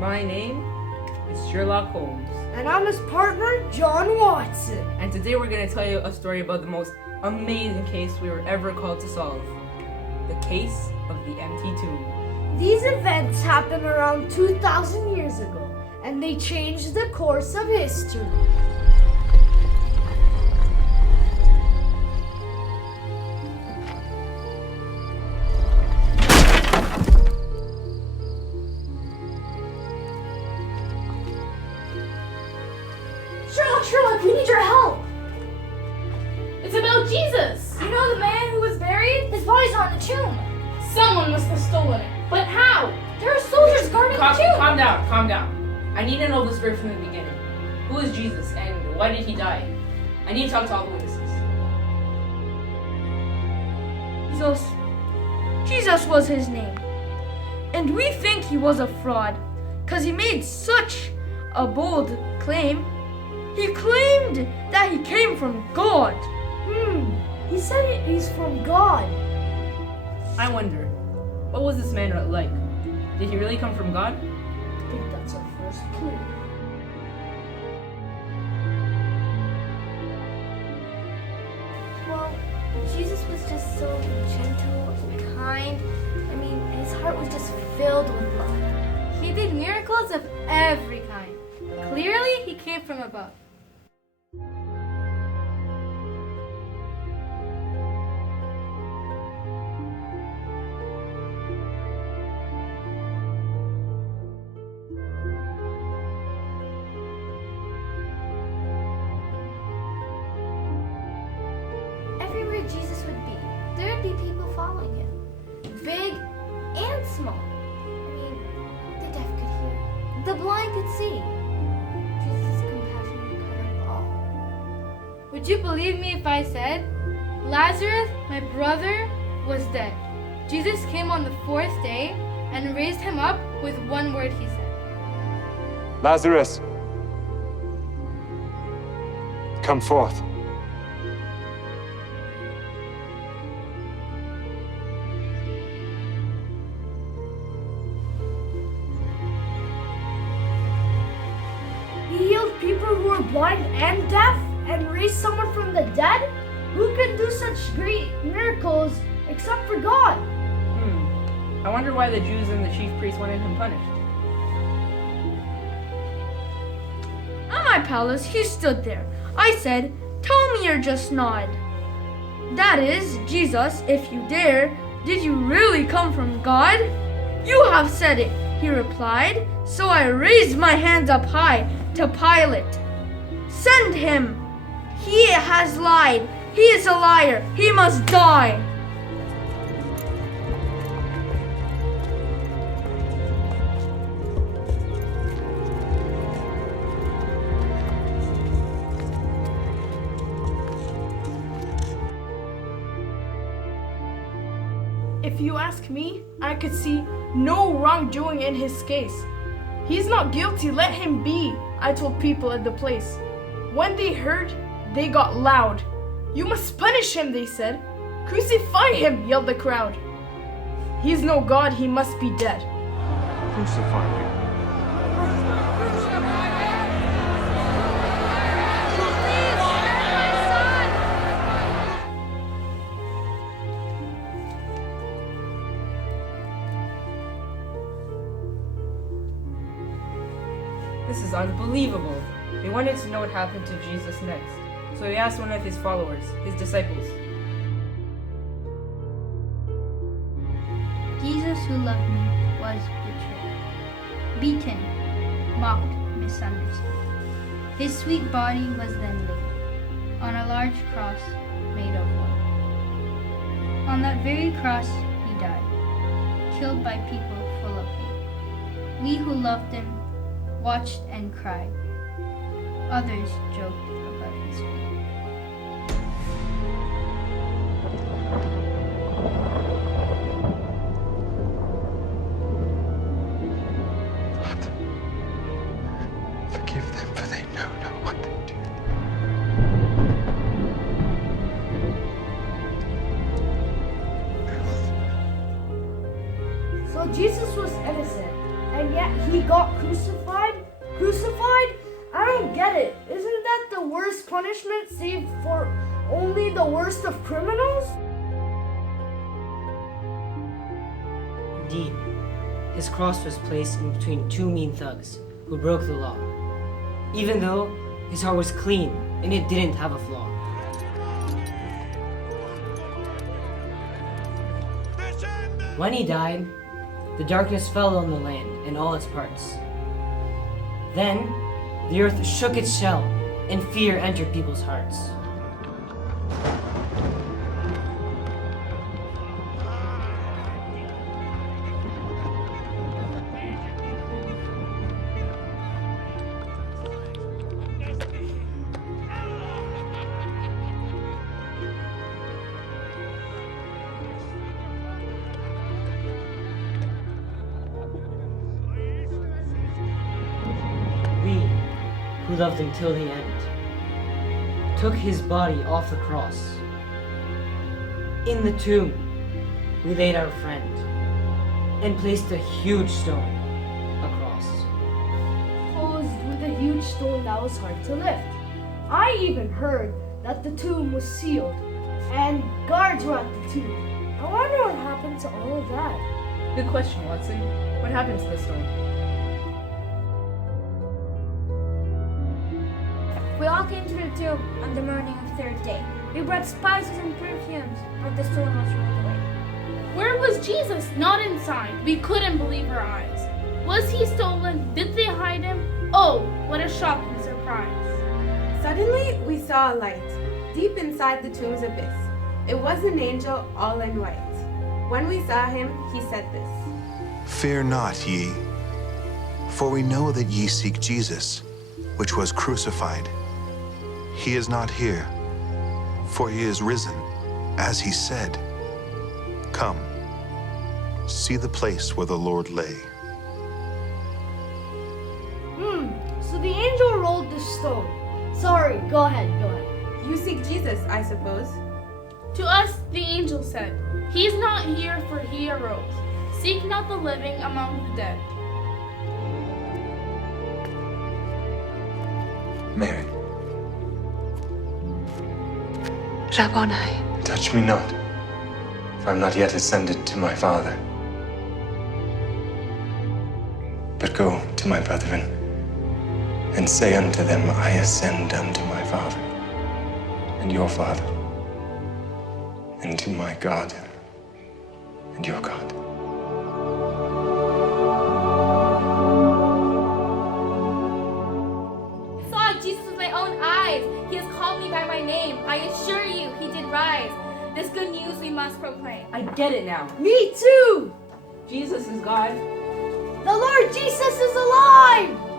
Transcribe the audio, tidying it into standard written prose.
My name is Sherlock Holmes. And I'm his partner, John Watson. And today we're going to tell you a story about the most amazing case we were ever called to solve. The case of the empty tomb. These events happened around 2,000 years ago, and they changed the course of history. Sherlock, we need your help. It's about Jesus. You know the man who was buried? His body's not in the tomb. Someone must have stolen it. But how? There are soldiers guarding the tomb. Calm down. I need to know the story from the beginning. Who is Jesus and why did he die? I need to talk to all the witnesses. Jesus was his name. And we think he was a fraud, because he made such a bold claim. He claimed that he came from God. He said he's from God. I wonder, what was this man like? Did he really come from God? I think that's our first clue. Well, Jesus was just so gentle and kind. I mean, his heart was just filled with love. He did miracles of every kind. Clearly, he came from above. Everywhere Jesus would be, there would be people following him. Big and small. I mean, the deaf could hear. The blind could see. Jesus' compassion covered all. Would you believe me if I said, Lazarus, my brother, was dead. Jesus came on the fourth day and raised him up with one word he said. Lazarus, come forth. He healed people who were blind and deaf and raised someone from the dead? Who can do such great miracles except for God? I wonder why the Jews and the chief priests wanted him punished. At my palace, he stood there. I said, "Tell me or just nod." That is, Jesus, if you dare, did you really come from God? You have said it, he replied. So I raised my hands up high to Pilate. Send him. He has lied. He is a liar. He must die. If you ask me, I could see no wrongdoing in his case. He's not guilty, let him be, I told people at the place. When they heard, they got loud. You must punish him, they said. Crucify him, yelled the crowd. He's no God, he must be dead. Crucify me. This is unbelievable. They wanted to know what happened to Jesus next. So he asked one of his followers, his disciples. Jesus, who loved me, was betrayed, beaten, mocked, misunderstood. His sweet body was then laid on a large cross made of wood. On that very cross he died, killed by people full of hate. We who loved him watched and cried. Others joked about his fate. Forgive them, for they know not what they do. So Jesus was innocent, and yet yet he got crucified? Crucified? I don't get it. Isn't that the worst punishment save for only the worst of criminals? Indeed, his cross was placed in between two mean thugs who broke the law, even though his heart was clean and it didn't have a flaw. When he died, the darkness fell on the land and all its parts. Then, the earth shook its shell and fear entered people's hearts. We, who loved him till the end, took his body off the cross. In the tomb, we laid our friend and placed a huge stone across. Closed with a huge stone that was hard to lift. I even heard that the tomb was sealed and guards were at the tomb. I wonder what happened to all of that. Good question, Watson. What happened to the stone? We all came to the tomb on the morning of the third day. We brought spices and perfumes, but the stone was rolled away. Where was Jesus? Not inside. We couldn't believe our eyes. Was he stolen? Did they hide him? Oh, what a shocking surprise. Suddenly, we saw a light, deep inside the tomb's abyss. It was an angel all in white. When we saw him, he said this. Fear not, ye, for we know that ye seek Jesus, which was crucified. He is not here, for he is risen, as he said. Come, see the place where the Lord lay. So the angel rolled the stone. Sorry, go ahead. You seek Jesus, I suppose. To us, the angel said, He is not here, for he arose. Seek not the living among the dead. Mary, Rabboni. touch me not, for I am not yet ascended to my Father. But go to my brethren, and say unto them, I ascend unto my Father, and your Father, and to my God, and your God. I saw Jesus with my own eyes. He has called me by my name. I assure you, he did rise. This good news we must proclaim. I get it now. Me too! Jesus is God. The Lord Jesus is alive!